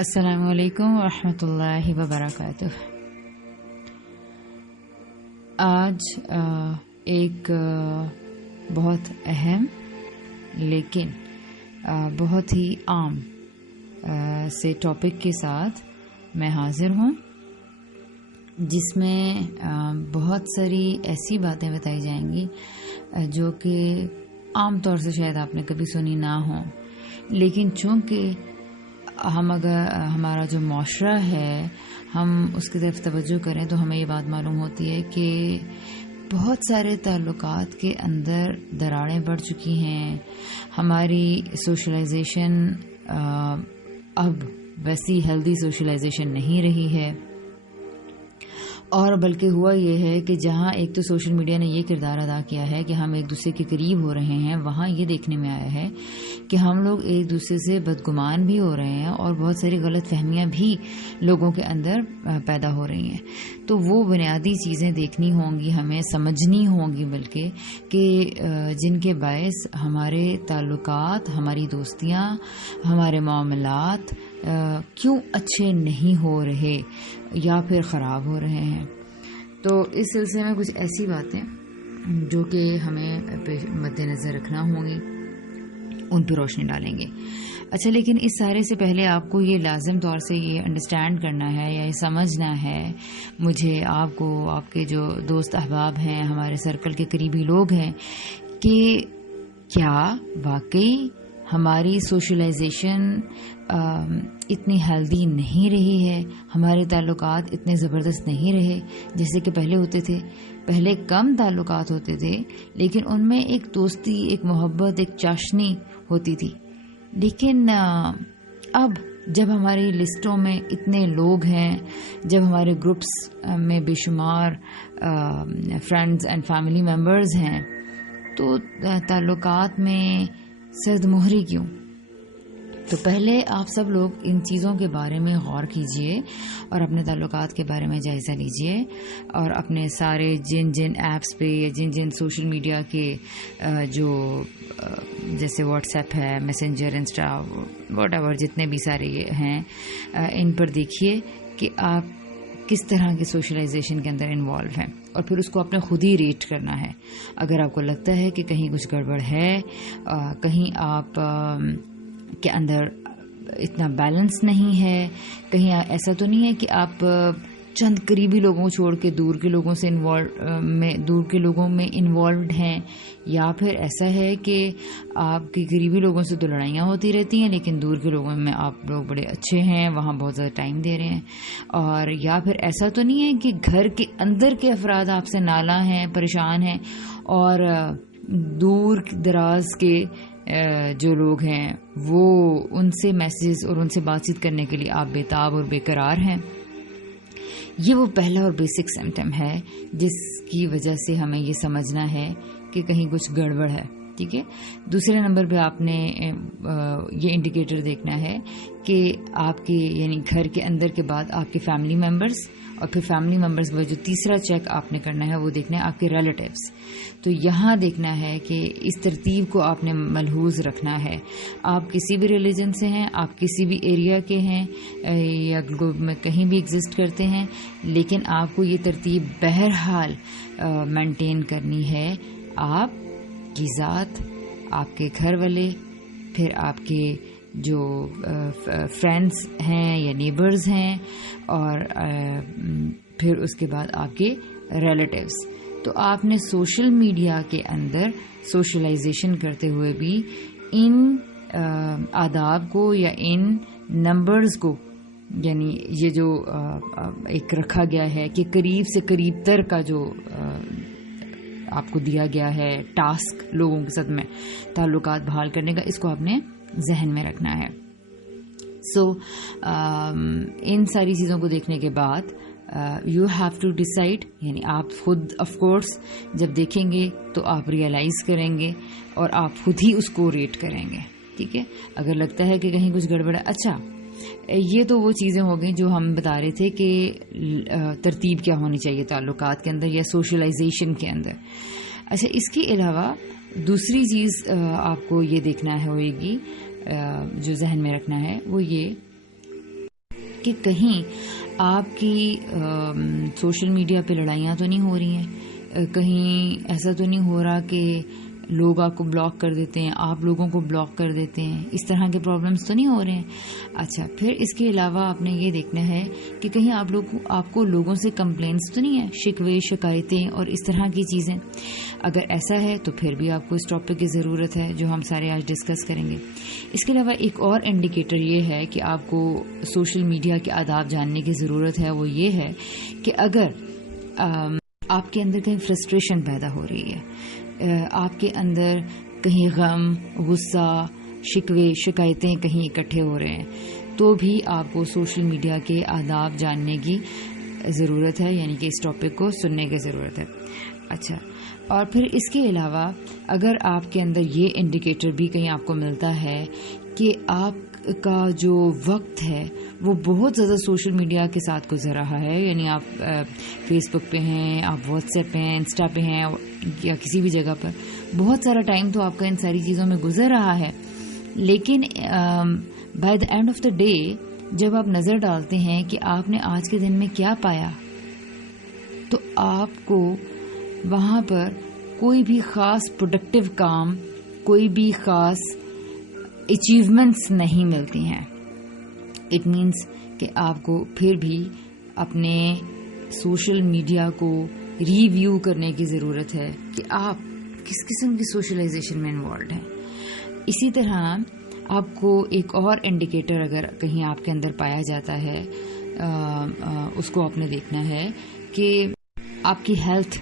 السلام علیکم ورحمۃ اللہ وبرکاتہ۔ آج ایک بہت اہم لیکن بہت ہی عام سے ٹاپک کے ساتھ میں حاضر ہوں، جس میں بہت ساری ایسی باتیں بتائی جائیں گی جو کہ عام طور سے شاید آپ نے کبھی سنی نہ ہوں، لیکن چونکہ ہمارا جو معاشرہ ہے ہم اس کی طرف توجہ کریں تو ہمیں یہ بات معلوم ہوتی ہے کہ بہت سارے تعلقات کے اندر دراڑیں پڑ چکی ہیں۔ ہماری سوشلائزیشن اب ویسی ہیلدی سوشلائزیشن نہیں رہی ہے، اور بلکہ ہوا یہ ہے کہ جہاں ایک تو سوشل میڈیا نے یہ کردار ادا کیا ہے کہ ہم ایک دوسرے کے قریب ہو رہے ہیں، وہاں یہ دیکھنے میں آیا ہے کہ ہم لوگ ایک دوسرے سے بدگمان بھی ہو رہے ہیں اور بہت ساری غلط فہمیاں بھی لوگوں کے اندر پیدا ہو رہی ہیں۔ تو وہ بنیادی چیزیں دیکھنی ہوں گی، ہمیں سمجھنی ہوں گی، بلکہ کہ جن کے باعث ہمارے تعلقات، ہماری دوستیاں، ہمارے معاملات کیوں اچھے نہیں ہو رہے یا پھر خراب ہو رہے ہیں۔ تو اس سلسلے میں کچھ ایسی باتیں جو کہ ہمیں مد نظر رکھنا ہوں گی، ان پہ روشنی ڈالیں گے۔ اچھا، لیکن اس سارے سے پہلے آپ کو یہ لازم طور سے یہ انڈرسٹینڈ کرنا ہے یا یہ سمجھنا ہے، مجھے، آپ کو، آپ کے جو دوست احباب ہیں، ہمارے سرکل کے قریبی لوگ ہیں، کہ کیا واقعی ہماری سوشلائزیشن اتنی ہیلدی نہیں رہی ہے، ہمارے تعلقات اتنے زبردست نہیں رہے جیسے کہ پہلے ہوتے تھے۔ پہلے کم تعلقات ہوتے تھے لیکن ان میں ایک دوستی، ایک محبت، ایک چاشنی ہوتی تھی، لیکن اب جب ہماری لسٹوں میں اتنے لوگ ہیں، جب ہمارے گروپس میں بے شمار فرینڈز اینڈ فیملی ممبرز ہیں، تو تعلقات میں سرد مہری کیوں؟ تو پہلے آپ سب لوگ ان چیزوں کے بارے میں غور کیجئے اور اپنے تعلقات کے بارے میں جائزہ لیجئے، اور اپنے سارے جن ایپس پہ یا جن سوشل میڈیا کے جو جیسے واٹس ایپ ہے، میسنجر، انسٹا، واٹ ایور، جتنے بھی سارے ہیں، ان پر دیکھیے کہ آپ کس طرح کی سوشلائزیشن کے اندر انوالو ہیں، اور پھر اس کو آپ نے خود ہی ریٹ کرنا ہے۔ اگر آپ کو لگتا ہے کہ کہیں کچھ گڑبڑ ہے، کہیں آپ کے اندر اتنا بیلنس نہیں ہے، کہیں ایسا تو نہیں ہے کہ آپ چند قریبی لوگوں کو چھوڑ کے دور کے لوگوں میں انوالوڈ ہیں، یا پھر ایسا ہے کہ آپ کے قریبی لوگوں سے تو لڑائیاں ہوتی رہتی ہیں لیکن دور کے لوگوں میں آپ لوگ بڑے اچھے ہیں، وہاں بہت زیادہ ٹائم دے رہے ہیں، اور یا پھر ایسا تو نہیں ہے کہ گھر کے اندر کے افراد آپ سے نالاں ہیں، پریشان ہیں، اور دور دراز کے جو لوگ ہیں وہ ان سے میسیجز اور ان سے بات چیت کرنے کے لیے آپ بےتاب اور بے قرار ہیں۔ یہ وہ پہلا اور بیسک سمپٹم ہے جس کی وجہ سے ہمیں یہ سمجھنا ہے کہ کہیں کچھ گڑبڑ ہے، ٹھیک ہے۔ دوسرے نمبر پہ آپ نے یہ انڈیکیٹر دیکھنا ہے کہ آپ کے یعنی گھر کے اندر کے بعد آپ کے فیملی ممبرز، اور پھر فیملی ممبرز میں جو تیسرا چیک آپ نے کرنا ہے وہ دیکھنا ہے آپ کے ریلیٹیوز۔ تو یہاں دیکھنا ہے کہ اس ترتیب کو آپ نے ملحوظ رکھنا ہے۔ آپ کسی بھی ریلیجن سے ہیں، آپ کسی بھی ایریا کے ہیں یا گلوب میں کہیں بھی ایگزسٹ کرتے ہیں، لیکن آپ کو یہ ترتیب بہرحال مینٹین کرنی ہے۔ آپ کی ذات، آپ کے گھر والے، پھر آپ کے جو فرینڈز ہیں یا نیبرز ہیں، اور پھر اس کے بعد آپ کے ریلیٹیوز۔ تو آپ نے سوشل میڈیا کے اندر سوشلائزیشن کرتے ہوئے بھی ان آداب کو یا ان نمبرز کو، یعنی یہ جو ایک رکھا گیا ہے کہ قریب سے قریب تر کا جو آپ کو دیا گیا ہے ٹاسک لوگوں کے ساتھ میں تعلقات بحال کرنے کا، اس کو آپ نے ذہن میں رکھنا ہے۔ ان ساری چیزوں کو دیکھنے کے بعد یو ہیو ٹو ڈیسائڈ، یعنی آپ خود آف کورس جب دیکھیں گے تو آپ ریئلائز کریں گے اور آپ خود ہی اس کو ریٹ کریں گے، ٹھیک ہے۔ اگر لگتا ہے کہ کہیں کچھ گڑبڑ ہے، اچھا یہ تو وہ چیزیں ہو گئیں جو ہم بتا رہے تھے کہ ترتیب کیا ہونی چاہیے تعلقات کے اندر یا سوشلائزیشن کے اندر۔ اچھا، اس کے علاوہ دوسری چیز آپ کو یہ دیکھنا ہوئے گی، جو ذہن میں رکھنا ہے وہ یہ کہ کہیں آپ کی سوشل میڈیا پہ لڑائیاں تو نہیں ہو رہی ہیں، کہیں ایسا تو نہیں ہو رہا کہ لوگ آپ کو بلاک کر دیتے ہیں، آپ لوگوں کو بلاک کر دیتے ہیں، اس طرح کے پرابلمس تو نہیں ہو رہے ہیں. اچھا، پھر اس کے علاوہ آپ نے یہ دیکھنا ہے کہ کہیں آپ کو لوگوں سے کمپلینٹس تو نہیں ہے، شکوے شکایتیں اور اس طرح کی چیزیں. اگر ایسا ہے تو پھر بھی آپ کو اس ٹاپک کی ضرورت ہے جو ہم سارے آج ڈسکس کریں گے. اس کے علاوہ ایک اور انڈیکیٹر یہ ہے کہ آپ کو سوشل میڈیا کے آداب جاننے کی ضرورت ہے، وہ یہ ہے کہ اگر آپ کے اندر کہیں فرسٹریشن پیدا ہو رہی ہے، آپ کے اندر کہیں غم، غصہ، شکوے شکایتیں کہیں اکٹھے ہو رہے ہیں، تو بھی آپ کو سوشل میڈیا کے آداب جاننے کی ضرورت ہے، یعنی کہ اس ٹاپک کو سننے کی ضرورت ہے. اچھا، اور پھر اس کے علاوہ اگر آپ کے اندر یہ انڈیکیٹر بھی کہیں آپ کو ملتا ہے کہ آپ کا جو وقت ہے وہ بہت زیادہ سوشل میڈیا کے ساتھ گزر رہا ہے، یعنی آپ فیس بک پہ ہیں، آپ واٹس ایپ پہ ہیں، انسٹا پہ ہیں، یا کسی بھی جگہ پر بہت سارا ٹائم تو آپ کا ان ساری چیزوں میں گزر رہا ہے، لیکن by the and of the day جب آپ نظر ڈالتے ہیں کہ آپ نے آج کے دن میں کیا پایا، تو آپ کو وہاں پر کوئی بھی خاص پروڈکٹیو کام، کوئی بھی خاص اچیومنٹس نہیں ملتی ہیں. اٹ مینس کہ آپ کو پھر بھی اپنے سوشل میڈیا کو ریویو کرنے کی ضرورت ہے کہ آپ کس قسم کی سوشلائزیشن میں انوالوڈ ہیں. اسی طرح آپ کو ایک اور انڈیکیٹر اگر کہیں آپ کے اندر پایا جاتا ہے، اس کو آپ نے دیکھنا ہے کہ آپ کی ہیلتھ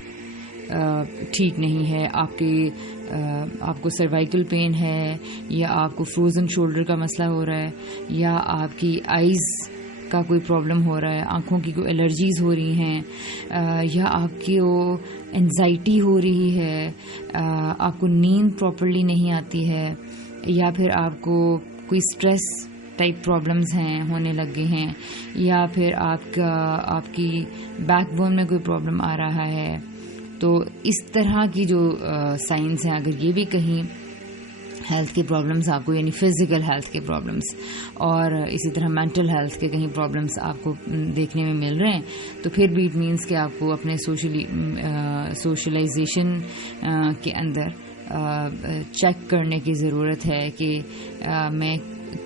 ٹھیک نہیں ہے، آپ کو سروائکل پین ہے، یا آپ کو فروزن شولڈر کا مسئلہ ہو رہا ہے، یا آپ کی آئیز کا کوئی پرابلم ہو رہا ہے، آنکھوں کی کوئی الرجیز ہو رہی ہیں، یا آپ کی انزائٹی ہو رہی ہے، آپ کو نیند پراپرلی نہیں آتی ہے، یا پھر آپ کو کوئی اسٹریس ٹائپ پرابلمز ہیں ہونے لگ گئے ہیں، یا پھر آپ کی بیک بون میں کوئی پرابلم آ رہا ہے. تو اس طرح کی جو سائنس ہیں، اگر یہ بھی کہیں ہیلتھ کے پرابلمس آپ کو، یعنی فزیکل ہیلتھ کے پرابلمس اور اسی طرح مینٹل ہیلتھ کے کہیں پرابلمس آپ کو دیکھنے میں مل رہے ہیں، تو پھر بھی اٹ مینس کہ آپ کو اپنے سوشلائزیشن کے اندر چیک کرنے کی ضرورت ہے کہ میں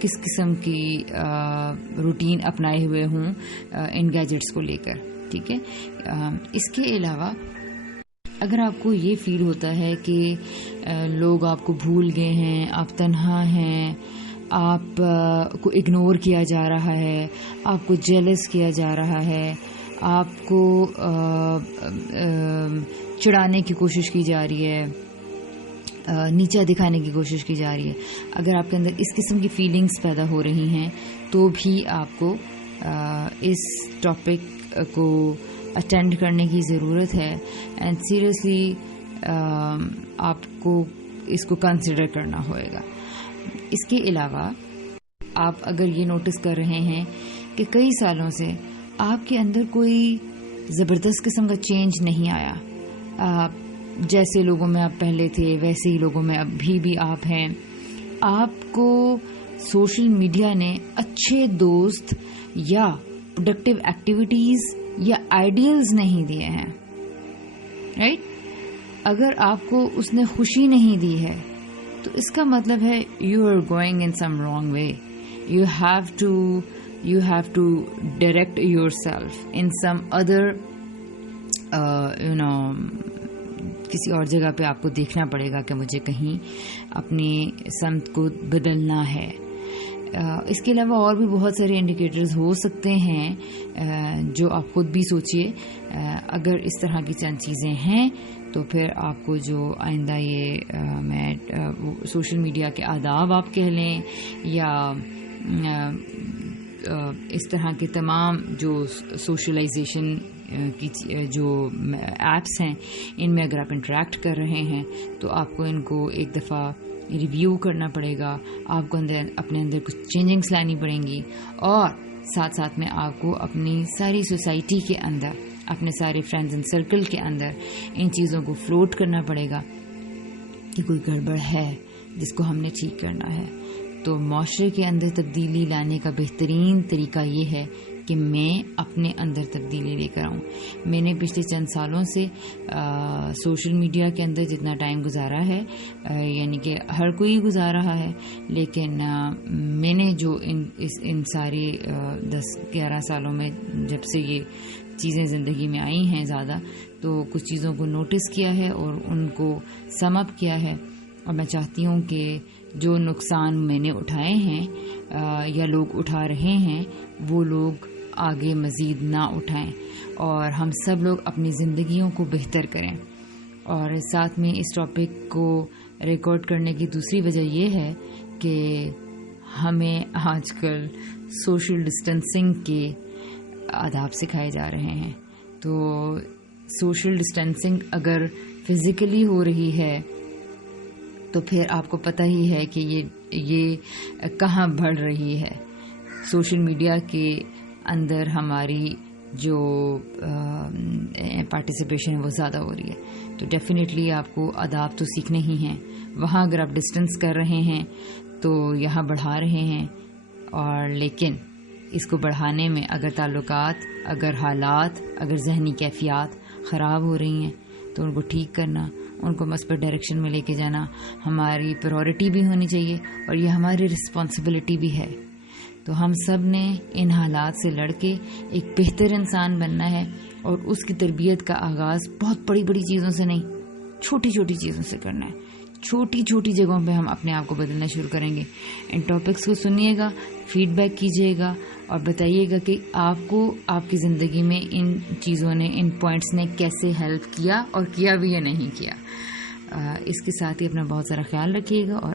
کس قسم کی روٹین اپنائے ہوئے ہوں ان گیجٹس کو لے کر. ٹھیک ہے. اس کے علاوہ اگر آپ کو یہ فیل ہوتا ہے کہ لوگ آپ کو بھول گئے ہیں، آپ تنہا ہیں، آپ کو اگنور کیا جا رہا ہے، آپ کو جیلس کیا جا رہا ہے، آپ کو چڑھانے کی کوشش کی جا رہی ہے، نیچا دکھانے کی کوشش کی جا رہی ہے، اگر آپ کے اندر اس قسم کی فیلنگز پیدا ہو رہی ہیں، تو بھی آپ کو اس ٹاپک کو اٹینڈ کرنے کی ضرورت ہے. اینڈ سیریسلی آپ کو اس کو کنسیڈر کرنا ہوئے گا. اس کے علاوہ آپ اگر یہ نوٹس کر رہے ہیں کہ کئی سالوں سے آپ کے اندر کوئی زبردست قسم کا چینج نہیں آیا، جیسے لوگوں میں آپ پہلے تھے ویسے ہی لوگوں میں ابھی بھی آپ ہیں، آپ کو سوشل میڈیا نے اچھے دوست یا پروڈکٹیو ایکٹیویٹیز یا آئیڈیلز نہیں دیے ہیں، رائٹ؟ اگر آپ کو اس نے خوشی نہیں دی ہے تو اس کا مطلب ہے you are going in some wrong way. You have to direct yourself in some other کسی اور جگہ پہ آپ کو دیکھنا پڑے گا کہ مجھے کہیں اپنی سمت کو بدلنا ہے. اس کے علاوہ اور بھی بہت سارے انڈیکیٹرز ہو سکتے ہیں جو آپ خود بھی سوچئے. اگر اس طرح کی چند چیزیں ہیں تو پھر آپ کو جو آئندہ یہ میں سوشل میڈیا کے آداب آپ کہہ لیں یا اس طرح کے تمام جو سوشلائزیشن کی جو ایپس ہیں ان میں اگر آپ انٹریکٹ کر رہے ہیں تو آپ کو ان کو ایک دفعہ ریویو کرنا پڑے گا. آپ کو اپنے اندر کچھ چینجنگس لانی پڑیں گی اور ساتھ ساتھ میں آپ کو اپنی ساری سوسائٹی کے اندر، اپنے سارے فرینڈز اینڈ سرکل کے اندر ان چیزوں کو فلوٹ کرنا پڑے گا کہ کوئی گڑبڑ ہے جس کو ہم نے ٹھیک کرنا ہے. تو معاشرے کے اندر تبدیلی لانے کا بہترین طریقہ یہ ہے کہ میں اپنے اندر تبدیلی لے کر آؤں. میں نے پچھلے چند سالوں سے سوشل میڈیا کے اندر جتنا ٹائم گزارا ہے، یعنی کہ ہر کوئی گزار رہا ہے، لیکن میں نے جو ان سارے 10-11 سالوں میں جب سے یہ چیزیں زندگی میں آئی ہیں زیادہ، تو کچھ چیزوں کو نوٹس کیا ہے اور ان کو سم اپ کیا ہے. اور میں چاہتی ہوں کہ جو نقصان میں نے اٹھائے ہیں یا لوگ اٹھا رہے ہیں، وہ لوگ آگے مزید نہ اٹھائیں، اور ہم سب لوگ اپنی زندگیوں کو بہتر کریں. اور ساتھ میں اس ٹاپک کو ریکارڈ کرنے کی دوسری وجہ یہ ہے کہ ہمیں آج کل سوشل ڈسٹینسنگ کے آداب سکھائے جا رہے ہیں. تو سوشل ڈسٹینسنگ اگر فزیکلی ہو رہی ہے تو پھر آپ کو پتہ ہی ہے کہ یہ کہاں بڑھ رہی ہے. سوشل میڈیا کے اندر ہماری جو پارٹیسپیشن ہے وہ زیادہ ہو رہی ہے، تو ڈیفینیٹلی آپ کو آداب تو سیکھنے ہی ہیں. وہاں اگر آپ ڈسٹینس کر رہے ہیں تو یہاں بڑھا رہے ہیں، اور لیکن اس کو بڑھانے میں اگر تعلقات، اگر حالات، اگر ذہنی کیفیات خراب ہو رہی ہیں تو ان کو ٹھیک کرنا، ان کو مثبت ڈائریکشن میں لے کے جانا ہماری پرائورٹی بھی ہونی چاہیے، اور یہ ہماری رسپانسبلٹی بھی ہے. تو ہم سب نے ان حالات سے لڑ کے ایک بہتر انسان بننا ہے، اور اس کی تربیت کا آغاز بہت بڑی بڑی چیزوں سے نہیں، چھوٹی چھوٹی چیزوں سے کرنا ہے. چھوٹی چھوٹی جگہوں پہ ہم اپنے آپ کو بدلنا شروع کریں گے. ان ٹاپکس کو سنیے گا، فیڈ بیک کیجیے گا، اور بتائیے گا کہ آپ کو آپ کی زندگی میں ان چیزوں نے، ان پوائنٹس نے کیسے ہیلپ کیا، اور کیا بھی یا نہیں کیا. اس کے ساتھ ہی اپنا بہت سارا خیال رکھیے گا. اور